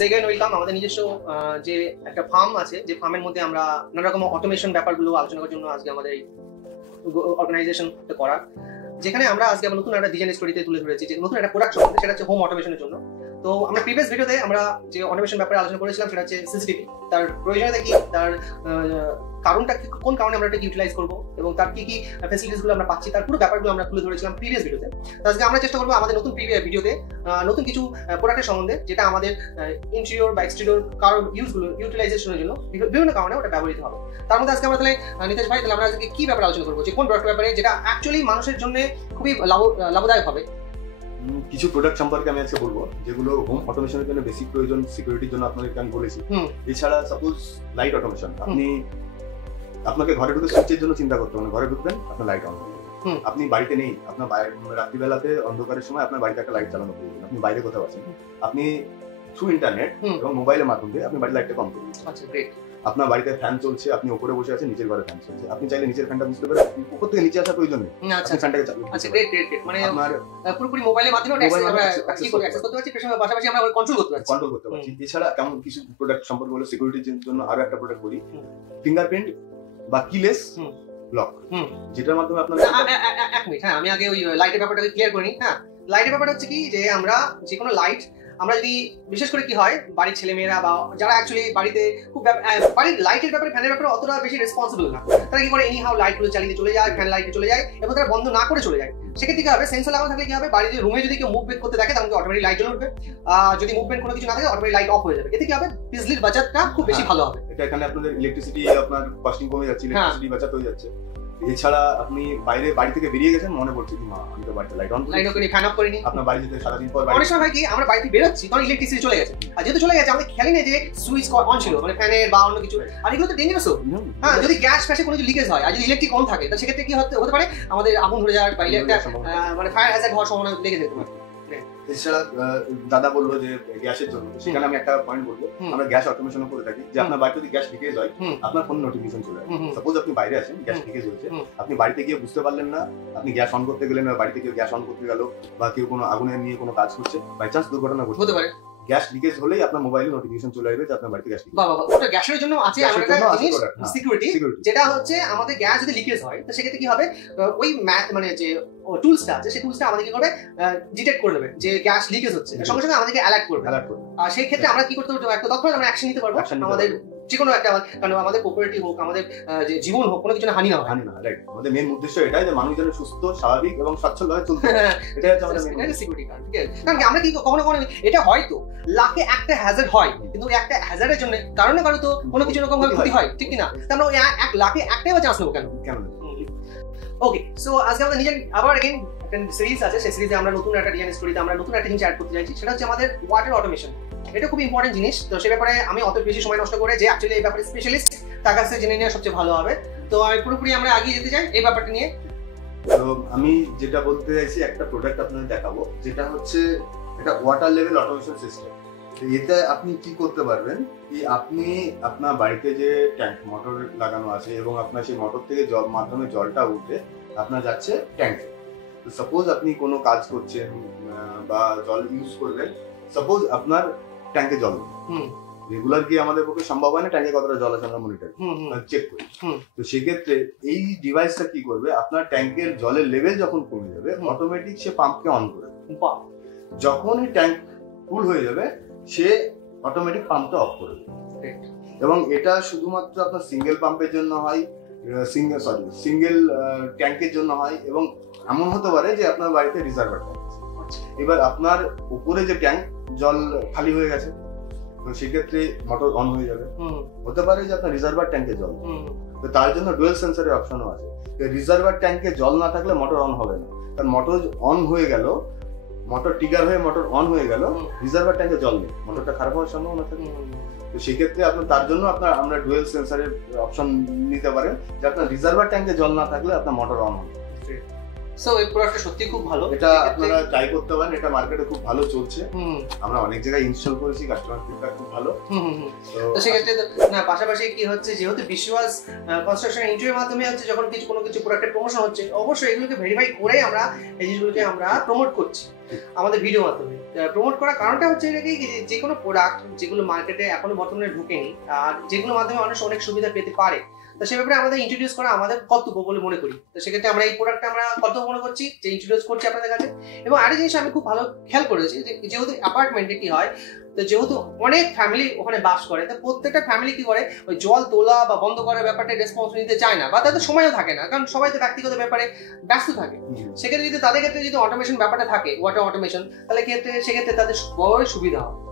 Second welcome আমাদের নিজস্ব যে একটা ফার্ম আছে, যে ফার্মের মধ্যে আমরা নানা রকম অটোমেশন ব্যাপারগুলো আলোচনা করার জন্য আজকে আমাদের এই অর্গানাইজেশনটা করা, যেখানে আমরা আজকে আমরা নতুন একটা ডিজাইন স্টোরিতে তুলে ধরেছি যে নতুন একটা প্রোডাক্ট সম্বন্ধে, সেটা হচ্ছে হোম অটোমেশনের জন্য। তো আমরা প্রিভিয়াস ভিডিওতে আমরা যে অটোমেশন ব্যাপারে আলোচনা করেছিলাম সেটা হচ্ছে সিসিটিভি, তার প্রয়োজনীয়তা কি, তার কারণটা কি, কোন কারণে আমরা এটাকে ইউটিলাইজ করবো এবং তার কি কি ফ্যাসিলিটিসগুলো আমরা পাচ্ছি, তার পুরো ব্যাপারগুলো আমরা তুলে ধরেছিলাম প্রিভিয়াস ভিডিওতে। আজকে আমরা চেষ্টা করবো আমাদের নতুন ভিডিওতে নতুন কিছু প্রোডাক্টের সম্বন্ধে, যেটা আমাদের ইন্টেরিয়র বা এক্সটেরিয়র কারণ ইউজগুলো ইউটিলাইজেশনের জন্য বিভিন্ন কারণে ওটা ব্যবহৃত হবে। তার মধ্যে আজকে আমরা তাহলে নিতেশ ভাই, তাহলে আমরা আজকে কি ব্যাপারে আলোচনা করবো, যে কোন প্রোডাক্টের ব্যাপারে যেটা অ্যাকচুয়ালি মানুষের জন্য খুবই লাভদায়ক হবে। কিছু প্রোডাক্ট সম্পর্কে আমি আজকে বলবো যেগুলো হোম অটোমেশনের জন্য বেসিক প্রয়োজন, সিকিউরিটির জন্য আপনাদেরকে আমি বলেছি। এছাড়া সাপোজ লাইট অটোমেশন, আপনাকে ঘরে ঢুকে সুইচের জন্য চিন্তা করতে হবে, ঘরে ঢুকবেন আপনার লাইট অন হবে, আপনি বাড়িতে নেই, আপনার রাত্রিবেলাতে অন্ধকারের সময় আপনার বাড়িতে একটা লাইট চালানো প্রয়োজন, আপনি বাইরে কোথাও আছেন, আপনি থ্রু ইন্টারনেট এবং মোবাইলের মাধ্যমে আপনি বাড়ির লাইটটা কম করবেন। আপনার বাড়িতে ফ্যান চলছে, আপনি উপরে বসে আছেন, নিচের ঘরে ফ্যান চলছে, আপনি চাইলে নিচের ফ্যানটা বুঝতে পারেন, উপর থেকে নিচে আসার প্রয়োজন নেই, আপনি ফ্যানটাকে চালু করতে পারেন। মানে আপনার পুরোপুরি মোবাইলের মাধ্যমে অ্যাক্সেস করতে পারছি, পাশাপাশি আমরা কন্ট্রোল করতে পারছি। এছাড়া কেমন কিছু প্রোডাক্ট সম্পর্কে বলে সিকিউরিটির জন্য আরো একটা প্রোডাক্ট বলি, ফিঙ্গারপ্রিন্ট বা কিলেস লক, যেটার মাধ্যমে আপনার এক মিনিট, হ্যাঁ আমি আগে ওই লাইটের ব্যাপারটাকে ক্লিয়ার করি। হ্যাঁ, লাইটের ব্যাপারটা হচ্ছে কি, যে আমরা যে কোনো লাইট, আমরা যদি বিশেষ করে কি হয়, বাড়ির ছেলেমেয়েরা বা যারা অ্যাকচুয়ালি বাড়িতে খুব বাড়ির লাইটের ব্যাপারে, ফ্যানের ব্যাপারে অতটা বেশি রেসপন্সিবল না, তারা কি করে এনি হাউ লাইটগুলো চালিয়ে চলে যায়, ফ্যান লাইটে চলে যায় এবং তারা বন্ধ না করে চলে যায়। সেক্ষেত্রে কি হবে, সেন্সর লাগানো থাকলে কি হবে, বাড়িতে রুমে যদি কেউ মুভমেন্ট করতে থাকে তখন অটোমেটিক লাইট জ্বলে উঠবে, যদি মুভমেন্ট কোনো কিছু না থাকে অটোমেটিক লাইট অফ হয়ে যাবে। এতে কি হবে, বিজলির বাজারটা খুব বেশি ভালো হবে। এটা এখানে আপনাদের ইলেকট্রিসিটি, আপনার কস্টিং কমে যাচ্ছে, ইলেকট্রিসিটি বাঁচাতে হয়ে যাচ্ছে। এছাড়া আপনি বাড়ি থেকে বেরিয়ে গেছেন, মনে পড়ছে কি মা আমি তো বাড়িতে লাইট অন করিনি, ফ্যান অফ করিনি, আপনার বাড়ি যেতে সারাদিন পর অনেক সময় হয় কি, আমরা বাড়ি থেকে বেরোচ্ছি তখন ইলেকট্রিসিটি চলে গেছে, আর যেহেতু চলে গেছে আমাদের খেয়ালই নেই যে সুইচ অন ছিল, মানে ফ্যানের বা অন্য কিছু। আর এগুলো তো ডেঞ্জারাসও। হ্যাঁ, যদি গ্যাস ফ্যাসে কোনো কিছু লিকেজ হয় আর যদি ইলেকট্রিক অন থাকে, তাহলে সেক্ষেত্রে কি হতে পারে, আমাদের আগুন ধরে যাওয়ার বা একটা মানে ফায়ার হ্যাজার্ড হওয়ার সম্ভাবনা লেগে যেতে পারে। এছাড়া দাদা বললো যে গ্যাসের জন্য, সেখানে আমি একটা পয়েন্ট বলবো, আমরা গ্যাস অটোমেশন করে থাকি যে আপনার বাড়িতে যদি গ্যাস লিকেজ হয়, আপনার ফোন নোটিফিকেশন চলে আসে। সাপোজ আপনি বাইরে আছেন, গ্যাস লিকেজ হয়েছে, আপনি বাড়িতে গিয়ে বুঝতে পারলেন না, আপনি গ্যাস অন করতে গেলেন, বাড়িতে কেউ গ্যাস অন করতে গেল বা কেউ কোনো আগুনের নিয়ে কোনো কাজ করছে, বাই চান্স দুর্ঘটনা ঘটতে পারে, গ্যাস লিকেজ হলেই আপনার মোবাইলে নোটিফিকেশন চলে আসবে যে আপনার বাড়িতে গ্যাস লিকেজ। বাবা, ওটা গ্যাসের জন্য আছে আমরা একটা জিনিস, সিকিউরিটি, যেটা হচ্ছে আমাদের গ্যাস যদি লিকেজ হয় তো সেক্ষেত্রে কি হবে, ওই মানে যে টুলসটা আছে সেই টুলসটা আমাদের কি করবে, ডিটেক্ট করে নেবে যে গ্যাস লিকেজ হচ্ছে, সঙ্গে সঙ্গে আমাদেরকে অ্যালার্ট করবে। আর সেই ক্ষেত্রে আমরা কি করতে পারবো, একটা তৎক্ষণাৎ আমরা অ্যাকশন নিতে পারবো, আমাদের যে কোনো একটা, কারণ আমাদের প্রপার্টি হোক, আমাদের যে জীবন হোক, কোনো কিছু না হানি না হয়। রাইট, আমাদের মেইন উদ্দেশ্য এটাই যে মানুষ যেন সুস্থ, স্বাভাবিক এবং সচ্ছলভাবে চলতে পারে, এটাই হচ্ছে আমাদের মেইন সিকিউরিটি কারণ। ঠিক আছে, কারণ আমরা কি কখনো এটা হয়তো লাখে একটা হ্যাজার্ড হয়, কিন্তু একটা হ্যাজার্ডের জন্য কারণে তো কোনো কিছু রকম ভাবে ক্ষতি হয়, ঠিক কি না? আমরা ওই এক লাখে একটাই বা চান্স নেবো কেন? ওকে, সো আজকে আমাদের নিজের আবার এগেইন একটা সিরিজ আছে, সেই সিরিজে আমরা নতুন একটা ডিজাইন স্টোরিতে আমরা নতুন একটা জিনিস অ্যাড করতে চাইছি, সেটা হচ্ছে আমাদের ওয়াটার অটোমেশন। এটা খুব ইম্পর্টেন্ট জিনিস, তো সে ব্যাপারে আমি অত বেশি সময় নষ্ট করে যে অ্যাকচুয়ালি এই ব্যাপারে স্পেশালিস্ট, তার কাছে জেনে নেওয়া সবচেয়ে ভালো হবে। তো আমি পুরোপুরি আমরা এগিয়ে যেতে চাই এই ব্যাপারটা নিয়ে। তো আমি যেটা বলতে চাইছি, একটা প্রোডাক্ট আপনাদের দেখাবো, যেটা হচ্ছে এটা ওয়াটার লেভেল অটোমেশন সিস্টেম। এতে আপনি কি করতে পারবেন, কি আপনি আপনার বাড়িতে যে ট্যাঙ্ক মোটর লাগানো আছে এবং আপনার সেই মোটর থেকে মাধ্যমে জলটা উঠে আপনার যাচ্ছে ট্যাঙ্কে। তো সাপোজ আপনি কোনো কাজ করছেন বা জল ইউজ করবেন, সাপোজ আপনার ট্যাঙ্কে জল রেগুলার গিয়ে আমাদের পক্ষে সম্ভব হয় না, ট্যাঙ্কে কতটা জল আছে আমরা মনিটর চেক করি। তো সেক্ষেত্রে এই ডিভাইসটা কি করবে, আপনার ট্যাঙ্কের জলের লেভেল যখন কমে যাবে অটোমেটিক সে পাম্পকে অন করে দেবে, যখনই ট্যাঙ্ক ফুল হয়ে যাবে সে অটোমেটিক পাম্পটা অফ করে দেবে। এবং এটা শুধুমাত্র আপনার সিঙ্গেল পাম্পের জন্য হয়, সিঙ্গেল ট্যাঙ্কের জন্য হয়, এবং এমন হতে পারে যে আপনার বাড়িতে রিজার্ভার ট্যাঙ্ক আছে, এবার আপনার উপরে যে ট্যাঙ্ক জল খালি হয়ে গেছে, তো সেক্ষেত্রে মোটর অন হয়ে যাবে। হতে পারে যে আপনার রিজার্ভার ট্যাঙ্কে জল, তো তার জন্য ডুয়েল সেন্সরের অপশনও আছে। রিজার্ভার ট্যাঙ্কে জল না থাকলে মোটর অন হবে না, কারণ মোটর অন হয়ে গেল, মোটর ট্রিগার হয়ে মোটর অন হয়ে গেল, রিজার্ভার ট্যাঙ্কে জল নেই, মোটরটা খারাপ হওয়ার সম্ভাবনা থাকে। তো সেক্ষেত্রে আপনার তার জন্য আমরা ডুয়েল সেন্সরের অপশন নিতে পারেন, যে আপনার রিজার্ভার ট্যাঙ্কে জল না থাকলে আপনার মোটর অন হবে। সো এই প্রোডাক্টটা সত্যি খুব ভালো, এটা আপনারা ট্রাই করতে পারেন, এটা মার্কেটে খুব ভালো চলছে, আমরা অনেক জায়গায় ইনস্টল করেছি, কাস্টমার ফিডব্যাক খুব ভালো। তো সেক্ষেত্রে না পাশাপাশি কি হচ্ছে, যেহেতু ভিজুয়ালস কনস্ট্রাকশন ইন্টারভিউর মাধ্যমে হচ্ছে, যখন কোনো কিছু প্রোডাক্টের প্রমোশন হচ্ছে, অবশ্যই এগুলোকে ভেরিফাই করে আমরা এই জিনিসগুলোকে আমরা প্রমোট করছি আমাদের ভিডিও মাধ্যমে। প্রমোট করার কারণটা হচ্ছে এটা কি যে কোনো প্রোডাক্ট যেগুলো মার্কেটে এখনো বর্তমানে ঢুকেনি আর যেগুলোর মাধ্যমে মানুষ অনেক সুবিধা পেতে পারে, তো সে ব্যাপারে আমাদের ইন্ট্রোডিউস করা আমাদের কর্তব্য বলে মনে করি। তো সেক্ষেত্রে আমরা এই প্রোডাক্টটা আমরা কর্তব্য মনে করছি যে ইন্ট্রোডিউস করছি আপনাদের কাছে। এবং আরেকটা জিনিস আমি খুব ভালো খেয়াল করেছি যে যেহেতু অ্যাপার্টমেন্টে কি হয়, তো যেহেতু অনেক ফ্যামিলি ওখানে বাস করে, তো প্রত্যেকটা ফ্যামিলি কি করে ওই জল তোলা বা বন্ধ করার ব্যাপারটা রেসপন্স নিতে চায় না, বা তাদের সময়ও থাকে না, কারণ সবাই তো ব্যক্তিগত ব্যাপারে ব্যস্ত থাকে। সেক্ষেত্রে যদি তাদের ক্ষেত্রে যদি অটোমেশন ব্যাপারটা থাকে, ওয়াটার অটোমেশন, তাহলে সেক্ষেত্রে তাদের বড় সুবিধা হয়।